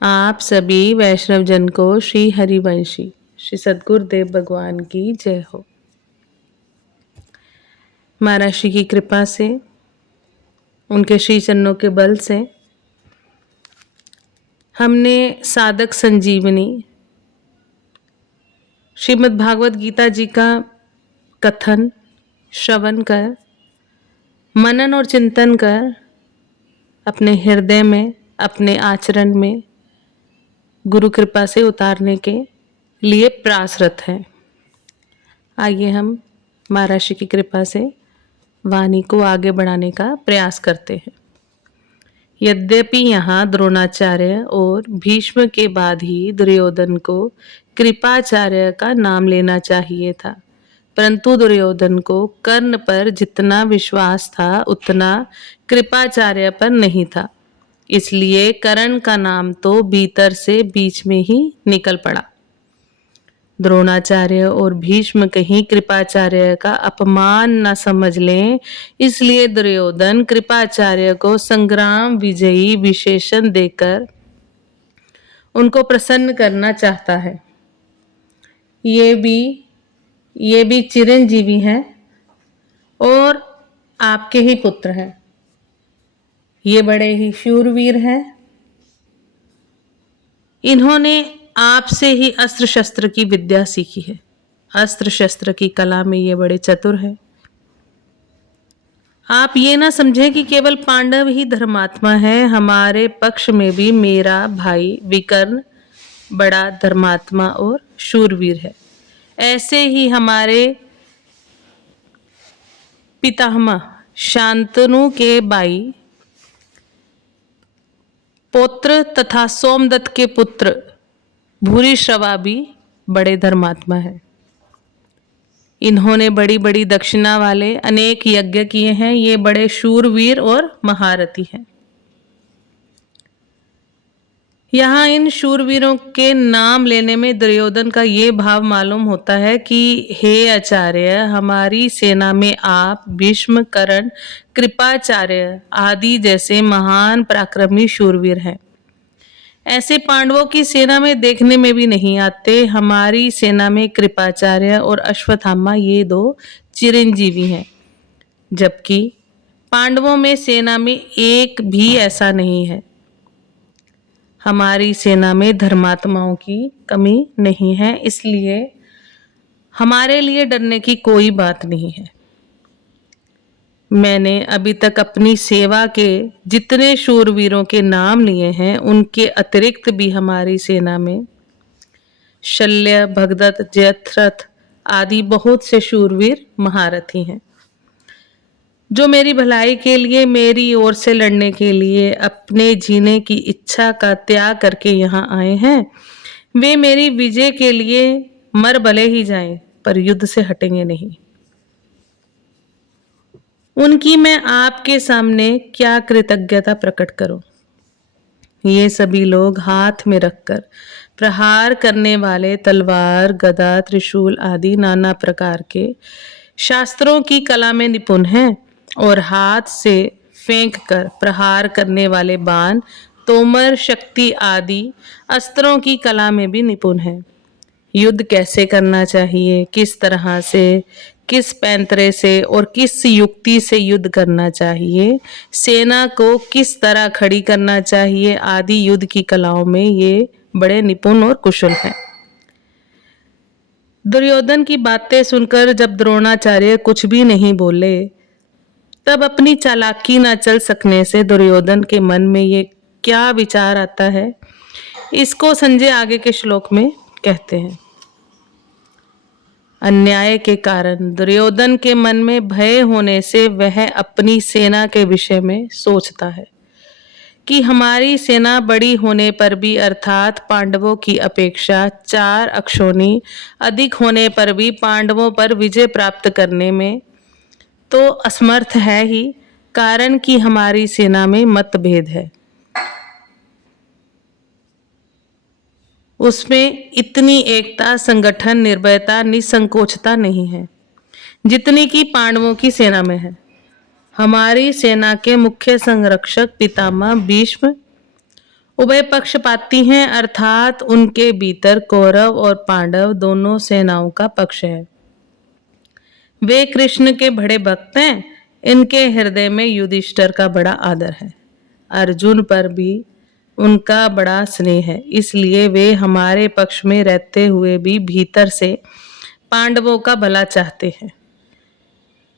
आप सभी वैष्णव जन को श्री हरिवंशी श्री सद्गुरुदेव भगवान की जय हो। महाराज श्री की कृपा से, उनके श्री चरणों के बल से हमने साधक संजीवनी श्रीमद् भागवत गीता जी का कथन श्रवण कर, मनन और चिंतन कर अपने हृदय में, अपने आचरण में गुरु कृपा से उतारने के लिए प्रयासरत हैं। आइए हम महाराज श्री की कृपा से वाणी को आगे बढ़ाने का प्रयास करते हैं। यद्यपि यहाँ द्रोणाचार्य और भीष्म के बाद ही दुर्योधन को कृपाचार्य का नाम लेना चाहिए था, परंतु दुर्योधन को कर्ण पर जितना विश्वास था उतना कृपाचार्य पर नहीं था, इसलिए कर्ण का नाम तो भीतर से बीच में ही निकल पड़ा। द्रोणाचार्य और भीष्म कहीं कृपाचार्य का अपमान न समझ लें, इसलिए दुर्योधन कृपाचार्य को संग्राम विजयी विशेषण देकर उनको प्रसन्न करना चाहता है। ये भी चिरंजीवी हैं और आपके ही पुत्र हैं। ये बड़े ही शूरवीर हैं। इन्होंने आपसे ही अस्त्र शस्त्र की विद्या सीखी है। अस्त्र शस्त्र की कला में ये बड़े चतुर हैं। आप ये ना समझें कि केवल पांडव ही धर्मात्मा है, हमारे पक्ष में भी मेरा भाई विकर्ण बड़ा धर्मात्मा और शूरवीर है। ऐसे ही हमारे पितामह शांतनु के भाई पौत्र तथा सोमदत्त के पुत्र भूरिश्रवा भी बड़े धर्मात्मा हैं। इन्होंने बड़ी बड़ी दक्षिणा वाले अनेक यज्ञ किए हैं। ये बड़े शूरवीर और महारथी हैं। यहाँ इन शूरवीरों के नाम लेने में दुर्योधन का ये भाव मालूम होता है कि हे आचार्य, हमारी सेना में आप भीष्म, कर्ण, कृपाचार्य आदि जैसे महान पराक्रमी शूरवीर हैं। ऐसे पांडवों की सेना में देखने में भी नहीं आते। हमारी सेना में कृपाचार्य और अश्वत्थामा ये दो चिरंजीवी हैं, जबकि पांडवों में सेना में एक भी ऐसा नहीं है। हमारी सेना में धर्मात्माओं की कमी नहीं है, इसलिए हमारे लिए डरने की कोई बात नहीं है। मैंने अभी तक अपनी सेवा के जितने शूरवीरों के नाम लिए हैं, उनके अतिरिक्त भी हमारी सेना में शल्य, भगदत्त, जयद्रथ आदि बहुत से शूरवीर महारथी हैं, जो मेरी भलाई के लिए, मेरी ओर से लड़ने के लिए अपने जीने की इच्छा का त्याग करके यहाँ आए हैं। वे मेरी विजय के लिए मर भले ही जाएं, पर युद्ध से हटेंगे नहीं। उनकी मैं आपके सामने क्या कृतज्ञता प्रकट करूं। ये सभी लोग हाथ में रखकर प्रहार करने वाले तलवार, गदा, त्रिशूल आदि नाना प्रकार के शास्त्रों की कला में निपुण हैं और हाथ से फेंक कर प्रहार करने वाले बाण, तोमर, शक्ति आदि अस्त्रों की कला में भी निपुण हैं। युद्ध कैसे करना चाहिए, किस तरह से, किस पैंतरे से और किस युक्ति से युद्ध करना चाहिए, सेना को किस तरह खड़ी करना चाहिए आदि युद्ध की कलाओं में ये बड़े निपुण और कुशल हैं। दुर्योधन की बातें सुनकर जब द्रोणाचार्य कुछ भी नहीं बोले, तब अपनी चालाकी न चल सकने से दुर्योधन के मन में ये क्या विचार आता है, इसको संजय आगे के श्लोक में कहते हैं। अन्याय के कारण दुर्योधन के मन में भय होने से वह अपनी सेना के विषय में सोचता है कि हमारी सेना बड़ी होने पर भी, अर्थात पांडवों की अपेक्षा 4 अक्षोणी अधिक होने पर भी पांडवों पर विजय प्राप्त करने में तो असमर्थ है ही, कारण कि हमारी सेना में मतभेद है। उसमें इतनी एकता, संगठन, निर्भयता, निसंकोचता नहीं है जितनी कि पांडवों की सेना में है। हमारी सेना के मुख्य संरक्षक पितामह भीष्म उभय पक्षपाती हैं, अर्थात उनके भीतर कौरव और पांडव दोनों सेनाओं का पक्ष है। वे कृष्ण के बड़े भक्त हैं, इनके हृदय में युधिष्ठिर का बड़ा आदर है। अर्जुन पर भी उनका बड़ा स्नेह है, इसलिए वे हमारे पक्ष में रहते हुए भी भीतर से पांडवों का भला चाहते हैं।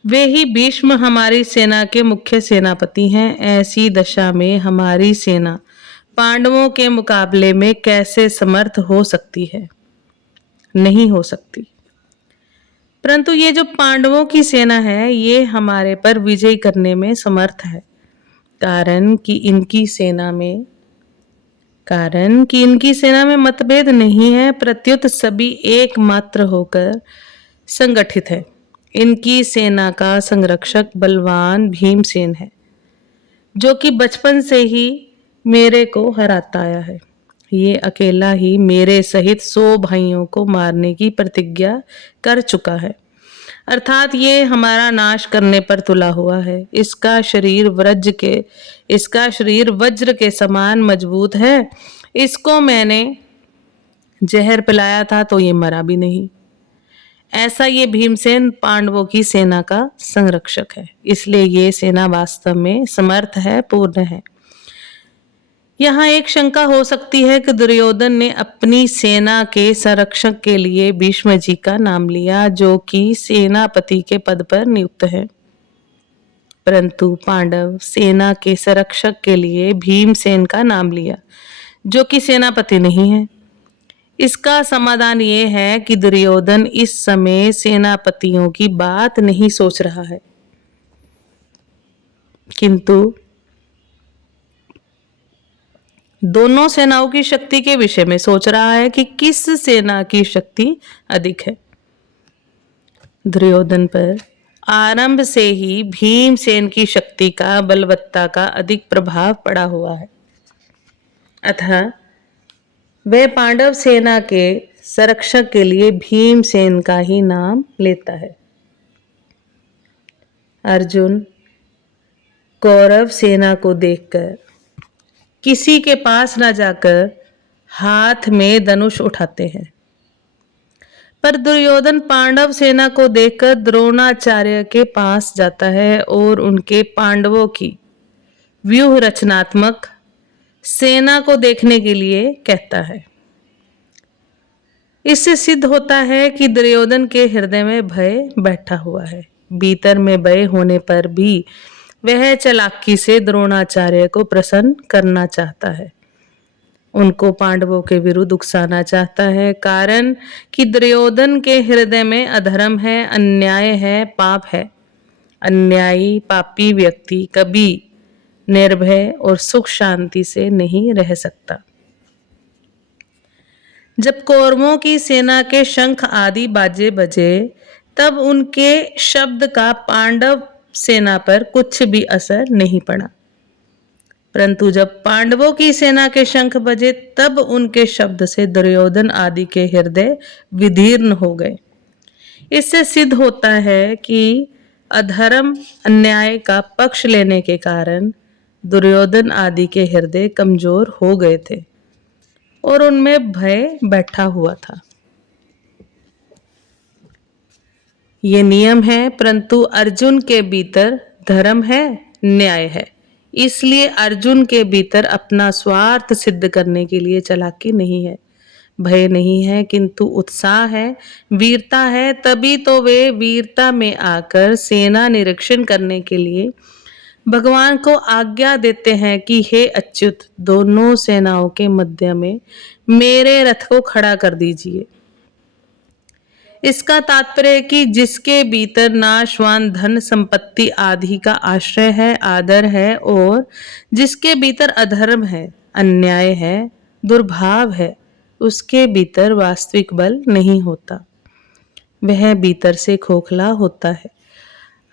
वे ही भीष्म हमारी सेना के मुख्य सेनापति हैं। ऐसी दशा में हमारी सेना पांडवों के मुकाबले में कैसे समर्थ हो सकती है? नहीं हो सकती। परंतु ये जो पांडवों की सेना है, ये हमारे पर विजय करने में समर्थ है, कारण कि इनकी सेना में मतभेद नहीं है, प्रत्युत सभी एकमात्र होकर संगठित है। इनकी सेना का संरक्षक बलवान भीमसेन है, जो कि बचपन से ही मेरे को हराता आया है। ये अकेला ही मेरे सहित 100 भाइयों को मारने की प्रतिज्ञा कर चुका है, अर्थात ये हमारा नाश करने पर तुला हुआ है। इसका शरीर वज्र के समान मजबूत है। इसको मैंने जहर पिलाया था तो ये मरा भी नहीं। ऐसा ये भीमसेन पांडवों की सेना का संरक्षक है, इसलिए ये सेना वास्तव में समर्थ है, पूर्ण है। यहाँ एक शंका हो सकती है कि दुर्योधन ने अपनी सेना के संरक्षक के लिए भीष्म जी का नाम लिया, जो कि सेनापति के पद पर नियुक्त है, परंतु पांडव सेना के संरक्षक के लिए भीमसेन का नाम लिया, जो कि सेनापति नहीं है। इसका समाधान ये है कि दुर्योधन इस समय सेनापतियों की बात नहीं सोच रहा है, किंतु दोनों सेनाओं की शक्ति के विषय में सोच रहा है कि किस सेना की शक्ति अधिक है। दुर्योधन पर आरंभ से ही भीमसेन की शक्ति का, बलवत्ता का अधिक प्रभाव पड़ा हुआ है, अतः वह पांडव सेना के संरक्षक के लिए भीमसेन का ही नाम लेता है। अर्जुन कौरव सेना को देखकर किसी के पास न जाकर हाथ में धनुष उठाते हैं, पर दुर्योधन पांडव सेना को देखकर द्रोणाचार्य के पास जाता है और उनके पांडवों की व्यूह रचनात्मक सेना को देखने के लिए कहता है। इससे सिद्ध होता है कि दुर्योधन के हृदय में भय बैठा हुआ है। भीतर में भय होने पर भी वह चालाकी से द्रोणाचार्य को प्रसन्न करना चाहता है, उनको पांडवों के विरुद्ध उकसाना चाहता है, कारण कि दुर्योधन के हृदय में अधर्म है, अन्याय है, पाप है। अन्यायी पापी व्यक्ति कभी निर्भय और सुख शांति से नहीं रह सकता। जब कौरवों की सेना के शंख आदि बाजे बजे, तब उनके शब्द का पांडव सेना पर कुछ भी असर नहीं पड़ा, परंतु जब पांडवों की सेना के शंख बजे, तब उनके शब्द से दुर्योधन आदि के हृदय विदीर्ण हो गए। इससे सिद्ध होता है कि अधर्म अन्याय का पक्ष लेने के कारण दुर्योधन आदि के हृदय कमजोर हो गए थे और उनमें भय बैठा हुआ था। ये नियम है, परंतु अर्जुन के भीतर धर्म है, न्याय है, इसलिए अर्जुन के भीतर अपना स्वार्थ सिद्ध करने के लिए चालाकी नहीं है, भय नहीं है, किंतु उत्साह है, वीरता है। तभी तो वे वीरता में आकर सेना निरीक्षण करने के लिए भगवान को आज्ञा देते हैं कि हे अच्युत, दोनों सेनाओं के मध्य में मेरे रथ को खड़ा कर दीजिए। इसका तात्पर्य है कि जिसके भीतर नाशवान धन संपत्ति आदि का आश्रय है, आदर है, और जिसके भीतर अधर्म है, अन्याय है, दुर्भाव है, उसके भीतर वास्तविक बल नहीं होता, वह भीतर से खोखला होता है।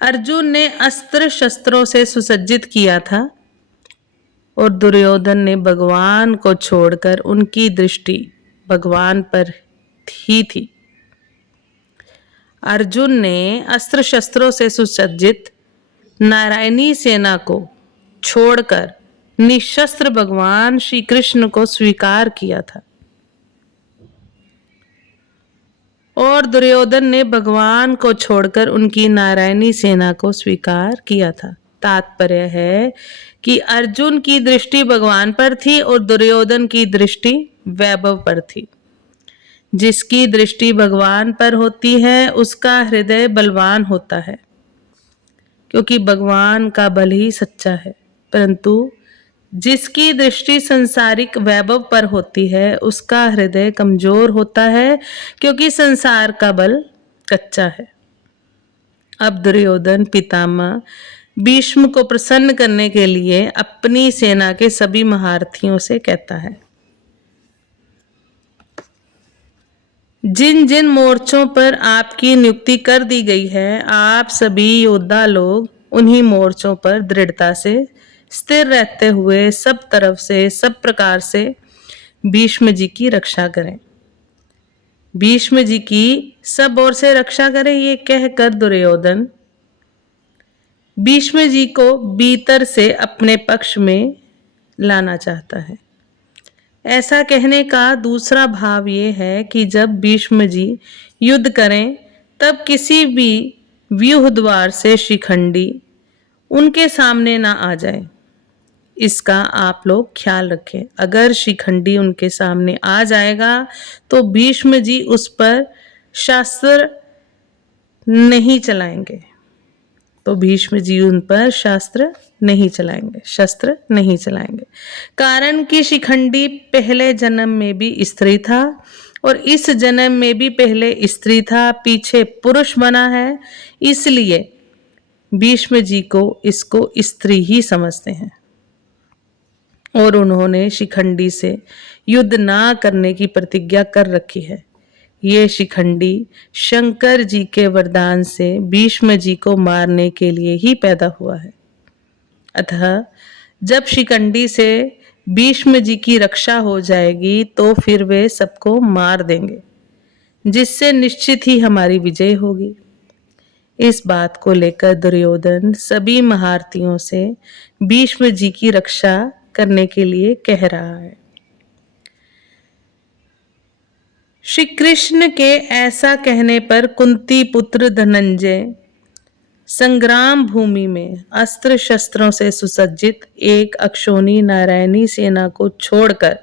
अर्जुन ने अस्त्र शस्त्रों से सुसज्जित किया था और दुर्योधन ने भगवान को छोड़कर उनकी दृष्टि भगवान पर ही थी। अर्जुन ने अस्त्र शस्त्रों से सुसज्जित नारायणी सेना को छोड़कर निशस्त्र भगवान श्री कृष्ण को स्वीकार किया था और दुर्योधन ने भगवान को छोड़कर उनकी नारायणी सेना को स्वीकार किया था। तात्पर्य है कि अर्जुन की दृष्टि भगवान पर थी और दुर्योधन की दृष्टि वैभव पर थी। जिसकी दृष्टि भगवान पर होती है उसका हृदय बलवान होता है, क्योंकि भगवान का बल ही सच्चा है। परंतु जिसकी दृष्टि संसारिक वैभव पर होती है उसका हृदय कमजोर होता है, क्योंकि संसार का बल कच्चा है। अब दुर्योधन पितामह भीष्म को प्रसन्न करने के लिए अपनी सेना के सभी महारथियों से कहता है, जिन जिन मोर्चों पर आपकी नियुक्ति कर दी गई है, आप सभी योद्धा लोग उन्हीं मोर्चों पर दृढ़ता से स्थिर रहते हुए सब तरफ से सब प्रकार से भीष्म जी की रक्षा करें। भीष्म जी की सब ओर से रक्षा करें, ये कहकर दुर्योधन भीष्म जी को भीतर से अपने पक्ष में लाना चाहता है। ऐसा कहने का दूसरा भाव ये है कि जब भीष्म जी युद्ध करें तब किसी भी व्यूह द्वार से शिखंडी उनके सामने ना आ जाए। इसका आप लोग ख्याल रखें। अगर शिखंडी उनके सामने आ जाएगा तो भीष्म जी उस पर शस्त्र नहीं चलाएंगे, शस्त्र नहीं चलाएंगे। कारण कि शिखंडी पहले जन्म में भी स्त्री था और इस जन्म में भी पहले स्त्री था, पीछे पुरुष बना है, इसलिए भीष्म जी को इसको स्त्री ही समझते हैं और उन्होंने शिखंडी से युद्ध ना करने की प्रतिज्ञा कर रखी है। ये शिखंडी शंकर जी के वरदान से भीष्म जी को मारने के लिए ही पैदा हुआ है। अतः जब शिखंडी से भीष्म जी की रक्षा हो जाएगी तो फिर वे सबको मार देंगे, जिससे निश्चित ही हमारी विजय होगी। इस बात को लेकर दुर्योधन सभी महारथियों से भीष्म जी की रक्षा करने के लिए कह रहा है। श्री कृष्ण के ऐसा कहने पर कुंती पुत्र धनंजय संग्राम भूमि में अस्त्र शस्त्रों से सुसज्जित एक अक्षौनी नारायणी सेना को छोड़कर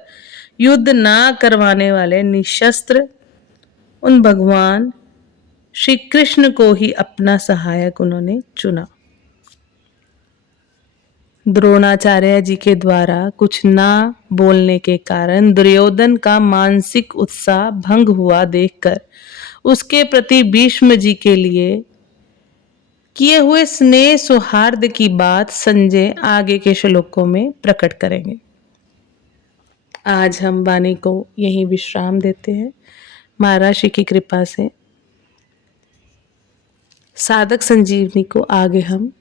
युद्ध ना करवाने वाले निशस्त्र उन भगवान श्री कृष्ण को ही अपना सहायक उन्होंने चुना। द्रोणाचार्य जी के द्वारा कुछ ना बोलने के कारण दुर्योधन का मानसिक उत्साह भंग हुआ देखकर उसके प्रति भीष्म जी के लिए किए हुए स्नेह सौहार्द की बात संजय आगे के श्लोकों में प्रकट करेंगे। आज हम वाणी को यहीं विश्राम देते हैं। महाराज श्री की कृपा से साधक संजीवनी को आगे हम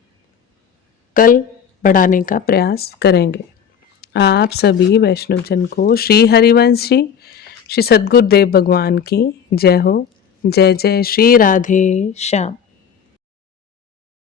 कल बढ़ाने का प्रयास करेंगे। आप सभी वैष्णवजन को श्री हरिवंश श्री सद्गुरुदेव भगवान की जय हो। जय जय श्री राधे श्याम।